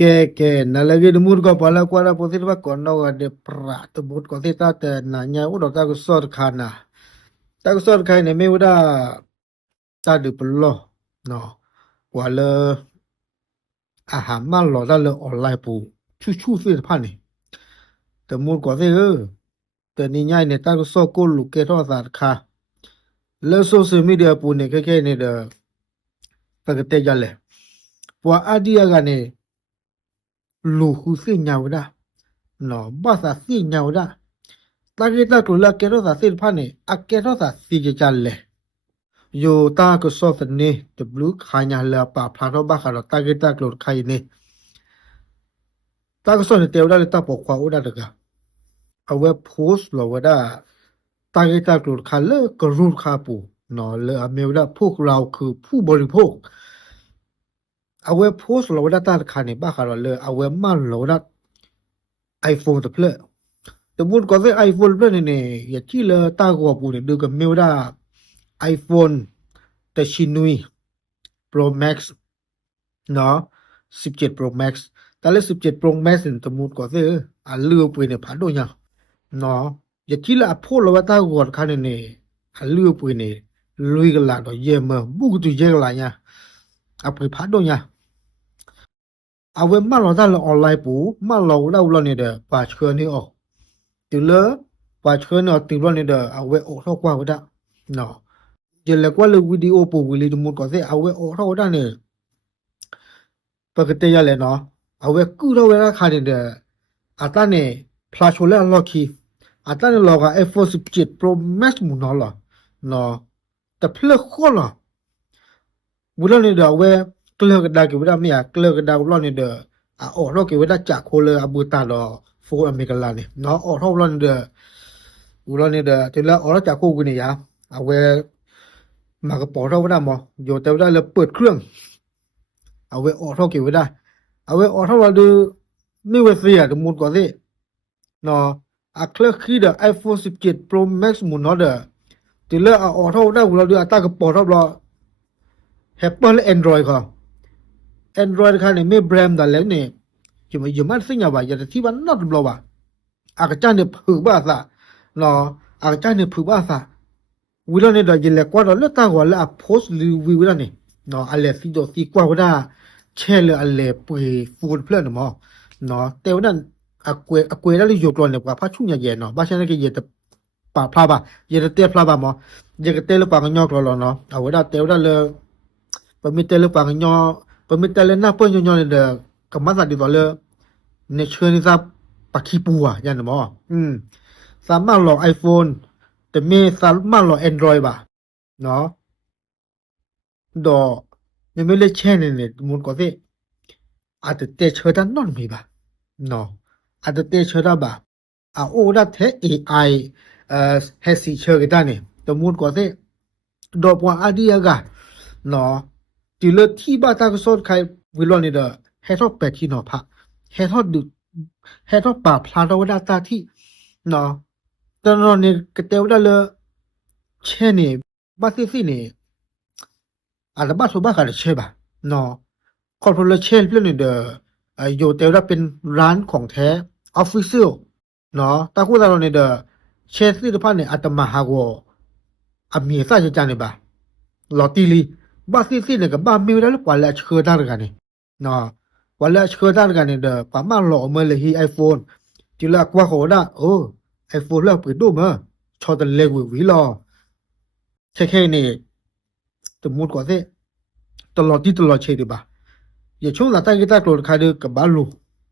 nalagi dumur ko pala kwara potir ba kono ade prat but ko ta te nanya udo ta ko sor khana ta ko sor khai ne me uda ta du plo no wala aha man lo da le online pu chu fi pha ne te mur ko te te ni nyai ne ta ko so ko lu ke ro sa kha le social media pu ne ke ne de ta ke te ja le pwa adia ga ne lu khu si nyao da no ba sa si nyao da ta ke ta to la ke ro sa si pha ne a ke ro sa si je ja le yo ta ko so fa ne te blue khanya la pa pha ro ba kha ro ta ke ta ko khai ne ta ko so ne te da le ta po kwa u da da ga a web post lo wa da ta ke ta ko kha le ko ru kha pu no le a me daพวกเราคือผู้บริโภคเอาเว็บโพสต์เราได้ตาคานี่บ้าคาร์เลยเอาเว็บมันเราได้ไอโฟนตัวเพลย์แต่บุญก็ได้ไอโฟนเพลย์เนี่ยอย่าที่เลยตากว่าปูเนี่ยดูกับเมลได้ไอโฟนแต่ชินุย Pro Max เนาะ17 Pro Max แต่เลย17 Pro Max เนี่ยแต่บุญก็ได้เลือกไปเนี่ยผ่านด้วยเนาะอย่าที่เลยพูดเราว่าตากว่าคาเนี่ยเลือกไปเนี่ยลุยกันละต่อเยี่ยมบุกตัวเยี่ยมอะไรเนี่ยไปผ่านด้วยเอาเว็บมาเราได้เราออนไลน์ปูมาเราเนี่ยเด้อป่าเชิญนี่ออกติเลป่าเชิญเนาะติเราเนี่ยเด้อเอาเว็บออกเท่ากว่าก็ได้เนาะเดี๋ยวแล้วก็เลยวิดีโอปูวิดีโอมุดก็สิเอาเว็บออกเท่าได้เนี่ยปกติyaเลยเนาะเอาเว็บกู้เราเวลาขายเนี่ยเด้ออาตาเนี่ยพลาชโชเลล็อกคีอาตาเนี่ยล็อกiPhone 17 Pro Max มุนเนาะล่ะเนาะแต่เพลข้อล่ะบุรุษเนี่ยเด้อเว็บเกลือกระดาษกี่วันไม่อยากเกลือกระดาษเราเนี่ยเด้อออกเรากี่วันจากโคเลยอาบูตาดอโฟอเมริกันลาเนี่ยเนาะออกเราเนี่ยเด้อบุรุษเนี่ยเด้อทีละออกเราจากโคกูเนี่ยยาเอาเว็บมากระป๋อเราได้มั้งอยู่แต่ได้เลยเปิดเครื่องเอาเว็บออกเรากี่วันได้เอาเว็บออกเราดูไม่เวสีอ่ะดูมุดก่อนสิเนาะเคลือกขี้เด้อ iPhone 17 Pro Max มุนเนาะเด้อทีละออกเราได้เราดูตากระป๋อเราApple และ Android ค่ะ Android ค่ะเนี่ยไม่แบรนด์แต่แล้วเนี่ยอยู่มันสิ่งอย่างว่าอย่างที่มันnot บล็อกว่าอากาศเนี่ยผือบ้าซะเนาะอากาศเนี่ยผือบ้าซะวิลาเนี่ยเดี๋ยวยินเลยกว่าเราเลือกตั้งว่าแล้วโพสต์รีวิวแล้วเนี่ยเนาะอะไรสิโดสิกว่าว่าแช่เลยอะไรปุยฟูดเพลินเนาะเนาะแต่ว่านั้นอากวยแล้วอยู่ตัวเนี่ยกว่าพระชุ่มอย่างเย็นเนาะบ้านฉันก็เย็นแต่ป่าพลาบ่ะเย็นแต่เตี้ยพลาบ่ะมั้งเย็นแต่เตี้ยหรือเปล่าก็ยอกเราเนาะเอาไว้ได้เตี้ยได้เลยpemite pangnyo pemite le na ponyo nyo le kamasa di tole ne chweni sa pakipua yan mo sama lo iPhone te me sama lo Android ba no do me me le chen ne mun ko se ate te cheda non mi ba no ate te cheda ba o da the AI he si che ga ne to mun ko se do pwa adia ga noဒီလတိဘာတာကစောခိုင်ဝီလောနေတဲ့ဟဲတော့ပက်ချီနော်ဖဟဲတော့ဒူဟဲတော့ပါဖလာတော့ဒတာတိနော်တနော်နေကတဲ့ဝလချဲနေဘာစီနေအလဘဆိုဘာကလည်းချဲပါနော်ခေါ်လို့ချဲပြနေတဲ့อยู่แต่ว่าเป็นร้านของแท้ official เนาะตาคู่ตาเราเนี่ยเชสซี่ตะพันเนี่ยอัตมาฮากวอเมียซะจะจันเนี่ยบ่ลอตีลีบ้าซีเนี่ยกับบ้ามีแล้วกว่าละเชื่อได้กันนี่เนาะกว่าละเชื่อได้กันนี่เด้อป้ามาหล่อเมื่อเลยฮี iPhone ทีละกว่าเขาได้iPhone แล้วเปิดดูมั้ยชอตเล็กวิลอแค่นี่สมมุติกว่าสิตลอดเชดิบ่าอย่าช่วงหลังใต้กีตาร์โกรธใครเด้อกับบาลู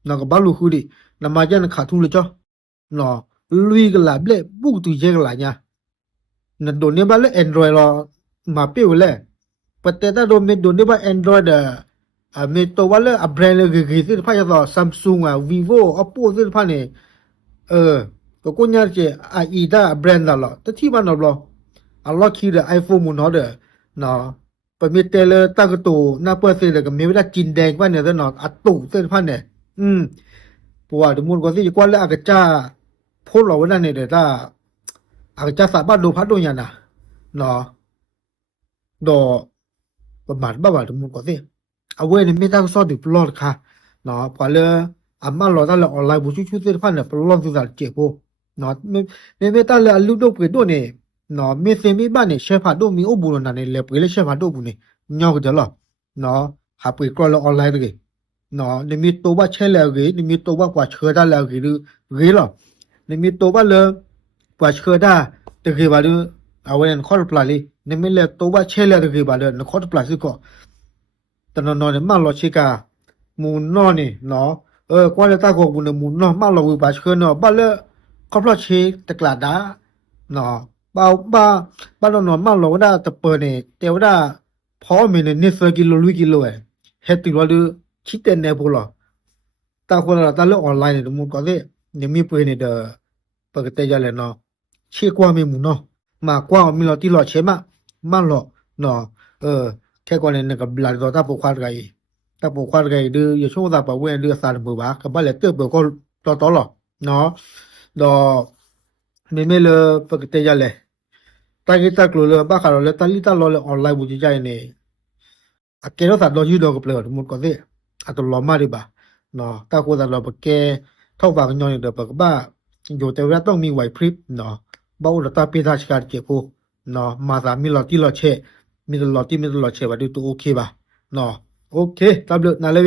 นะกับบาลูคือดินำมาจันขาดทุนเลยจ้ะเนาะลุยกันหลายเบลบุกตุเยกันหลายเนี่ยนั่นโดนเนี่ยบ้าเลย Android รอมาเปี้ยวเลยPateta do me do ne ba Android me to wala a brand le ge si pha ya so Samsung Vivo Oppo si pha ne ko nya che ai da brand da lo ta thi ba no lo a lo ki de iPhone mu no de no pa me te le ta ka to na pa se le ka me da jin dang pa ne da no a tu se pha ne po wa de mu ko si kwa le a ka cha pho lo wa ne de da a ka cha sa ba do pha do nya na no doประมาณบ้าๆทุกมุกก็สิเอาไว้ในไม่ตั้งซ่อนดิบลอดค่ะ เนาะพอเลยอามาหลอตาเลยออนไลน์บุชุชุเสื้อผ้าเนี่ยปลอมสุดสัเจ็บโบเนาะไม่ตาเลยลูกดกไปด้วยเนี่ยเนาะไม่เซมีบ้านเนี่ยเชฟผัดดูมีอุบุรนันเนี่ยเลยไปเลยเชฟผัดดูบุเนี่ยยอกจะหรอเนาะหาไปกรอเลยออนไลน์เลยเนาะนี่มีตัวว่าเชลเลยนี่มีตัวว่ากว่าเชื่อได้แล้วหรือหรอนี่มีตัวว่าเลยกว่าเชื่อได้แต่คือบาดูเอาไว้ในข้อปลาเลยนี่ไม่เลยตัวว่าเชลเลยแต่คือบาดูในข้อปลาสิก็แต่นอนเนี่ยมาหลอชิกามูนนอนี่เนาะกว่าเลยตาก็บุญมูนนอมาหลอวิบาเชื่อเนาะบ้านเลยข้อปลาเชตะกลาดาเนาะบ้าเรานอนมาหลอได้แต่เปิดเนี่ยแต่ว่าพอมีเนี่ยนี่10 กิโล1 กิโลเฮ็ดติว่าดูคิดแต่เนี่ยพวกเราตาคนละตาเลือกออนไลน์เนี่ยมูก็ได้เนี่ยมีเพื่อนเนี่ยเด้อปกติจะเลยเนาะเชื่อกว่ามีมูเนาะมากว่ามีเราที่หลอดเชื่อมาหลอเนาะแค่ก่อนเนี่ยกับบลาดตาปกควาดไกตาปกควาดไกดื้ออย่าช่วงตาปะเว้นดื้อสารมือบ้ากับบ้านเลยเติบก็ต่อหรอเนาะดอไม่เลยปกติจะเลยตากิตากลัวเลยบ้าขารเลยตาลิตาลอเลยออนไลน์บุจิใจเนี่ย a que no ta lo yudo ko pleo mo ko de a to lo ma ri ba no ta ko da lo ba ke thok ba nyo ni de ba ba yo te ra tong mi wai prip no ba u ta pi ta chka ke ko no ma sa mi lo che ba du to okay ba no okay ta blo na le